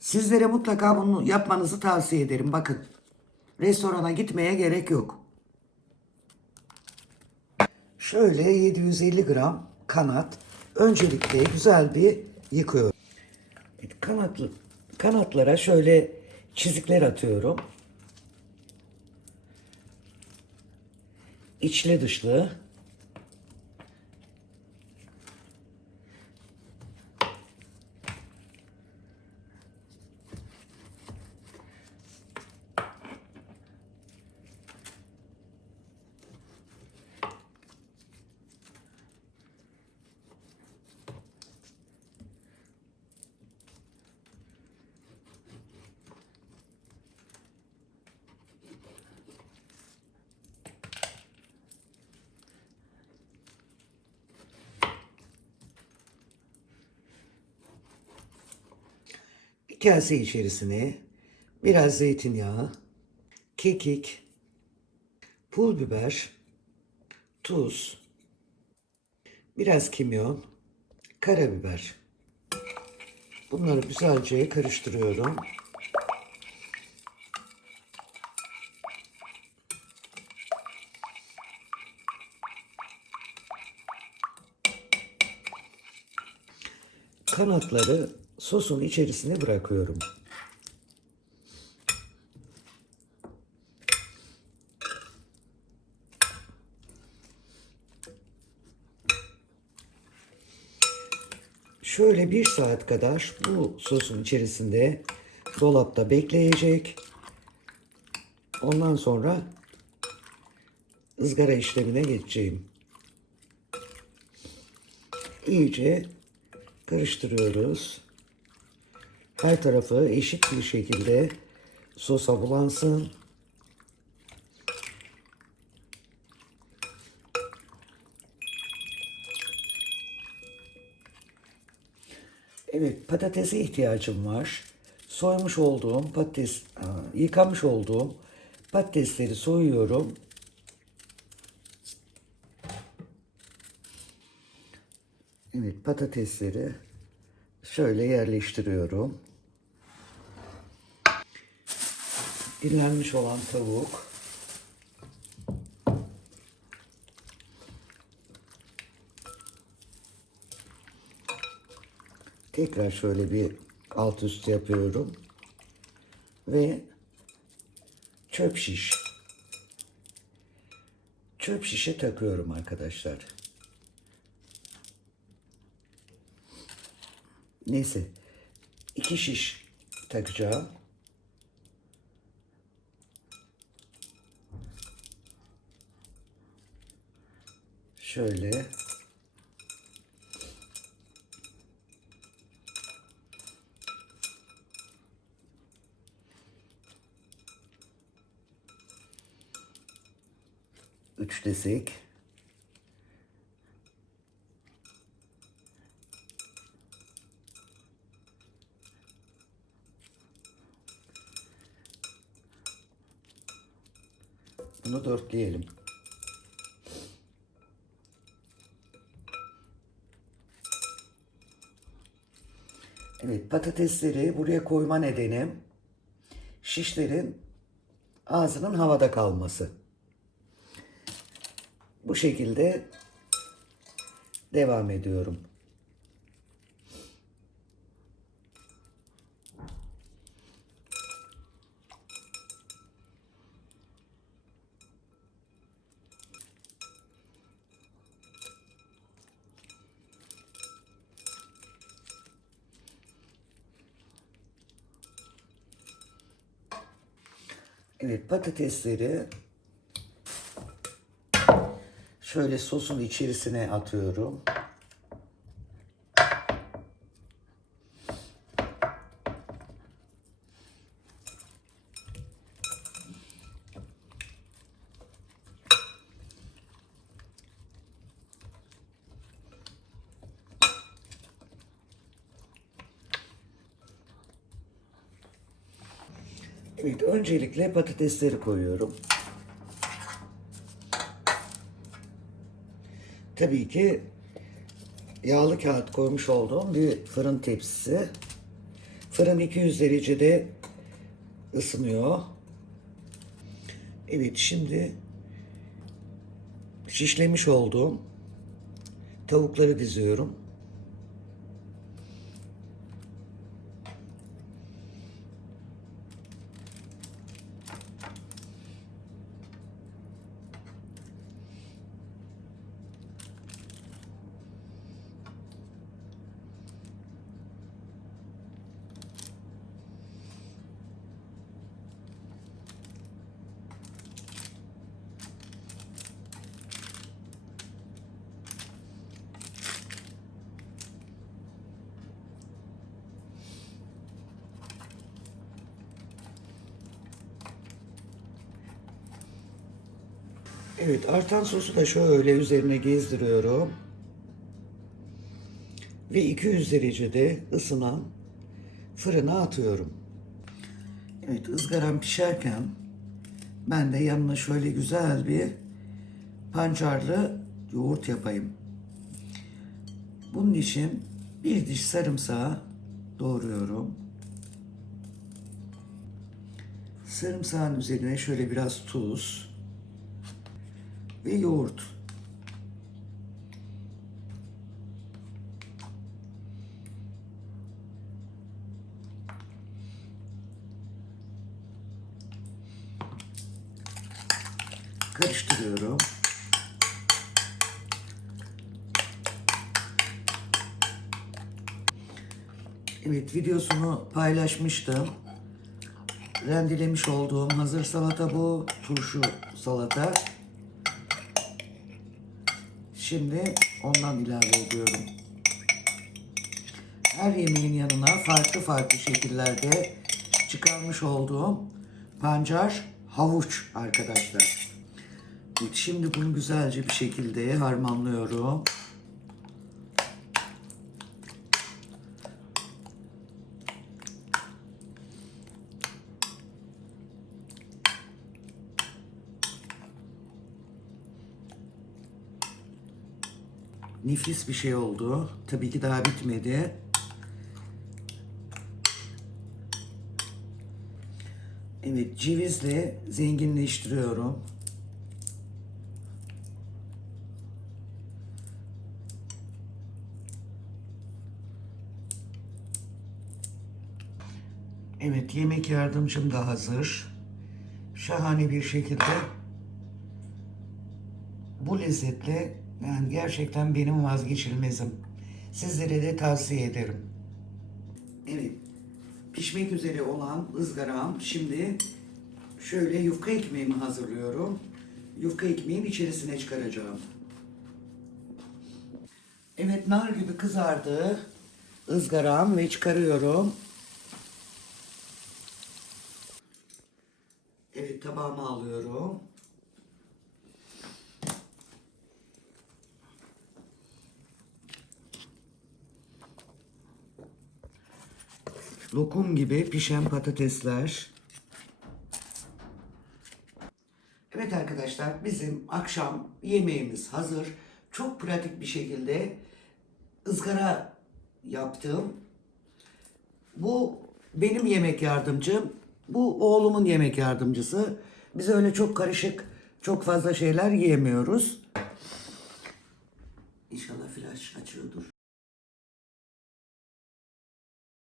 Sizlere mutlaka bunu yapmanızı tavsiye ederim. Bakın. Restorana gitmeye gerek yok. Şöyle 750 gram kanat. Öncelikle güzel bir yıkıyorum. Kanatlı, kanatlara şöyle çizikler atıyorum. İçli dışlı. Kase içerisine biraz zeytinyağı, kekik, pul biber, tuz, biraz kimyon, karabiber. Bunları güzelce karıştırıyorum. Kanatları sosun içerisine bırakıyorum. Şöyle bir saat kadar bu sosun içerisinde dolapta bekleyecek. Ondan sonra ızgara işlemine geçeceğim. İyice karıştırıyoruz. Her tarafı eşit bir şekilde sosa bulansın. Evet, patatese ihtiyacım var. Soymuş olduğum patates, yıkamış olduğum patatesleri soyuyorum. Evet, patatesleri şöyle yerleştiriyorum. Dinlenmiş olan tavuk. Tekrar şöyle bir alt üst yapıyorum. Ve çöp şiş. Çöp şişe takıyorum arkadaşlar. Neyse. iki şiş takacağım. Şöyle. Üç desek. Bunu dörtleyelim. Evet patatesleri buraya koyma nedenim şişlerin ağzının havada kalması. Bu şekilde devam ediyorum. Evet patatesleri şöyle sosun içerisine atıyorum. Evet, öncelikle patatesleri koyuyorum. Tabii ki yağlı kağıt koymuş olduğum bir fırın tepsisi. Fırın 200 derecede ısınıyor. Evet şimdi şişlemiş olduğum tavukları diziyorum. Evet artan sosu da şöyle üzerine gezdiriyorum. Ve 200 derecede ısınan fırına atıyorum. Evet ızgaram pişerken ben de yanına şöyle güzel bir pancarlı yoğurt yapayım. Bunun için bir diş sarımsağı doğruyorum. Sarımsağın üzerine şöyle biraz tuz ve yoğurt. Karıştırıyorum. Evet videosunu paylaşmıştım. Rendelemiş olduğum hazır salata bu. Turşu salata. Şimdi ondan ilave ediyorum. Her yemeğin yanına farklı farklı şekillerde çıkarmış olduğum pancar havuç arkadaşlar. Şimdi bunu güzelce bir şekilde harmanlıyorum. Nefis bir şey oldu. Tabii ki daha bitmedi. Evet, cevizle zenginleştiriyorum. Evet, yemek yardımcım da hazır. Şahane bir şekilde bu lezzetle yani gerçekten benim vazgeçilmezim. Sizlere de tavsiye ederim. Evet. Pişmek üzere olan ızgaram şimdi şöyle yufka ekmeğimi hazırlıyorum. Yufka ekmeğin içerisine çıkaracağım. Evet nar gibi kızardı ızgaram ve çıkarıyorum. Evet tabağıma alıyorum. Lokum gibi pişen patatesler. Evet arkadaşlar bizim akşam yemeğimiz hazır. Çok pratik bir şekilde ızgara yaptım. Bu benim yemek yardımcım. Bu oğlumun yemek yardımcısı. Biz öyle çok karışık, çok fazla şeyler yiyemiyoruz. İnşallah flash açıyordur.